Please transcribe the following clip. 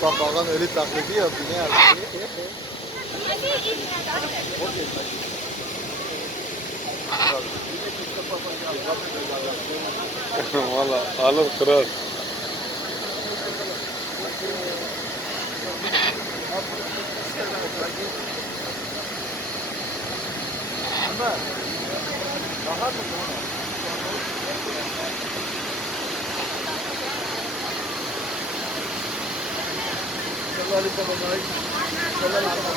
Papağan öyle taklidi yaptı ne yaptı? Valla alır kırar. Ömer, rahat mı? Sallallahu aleyhi ve sellem.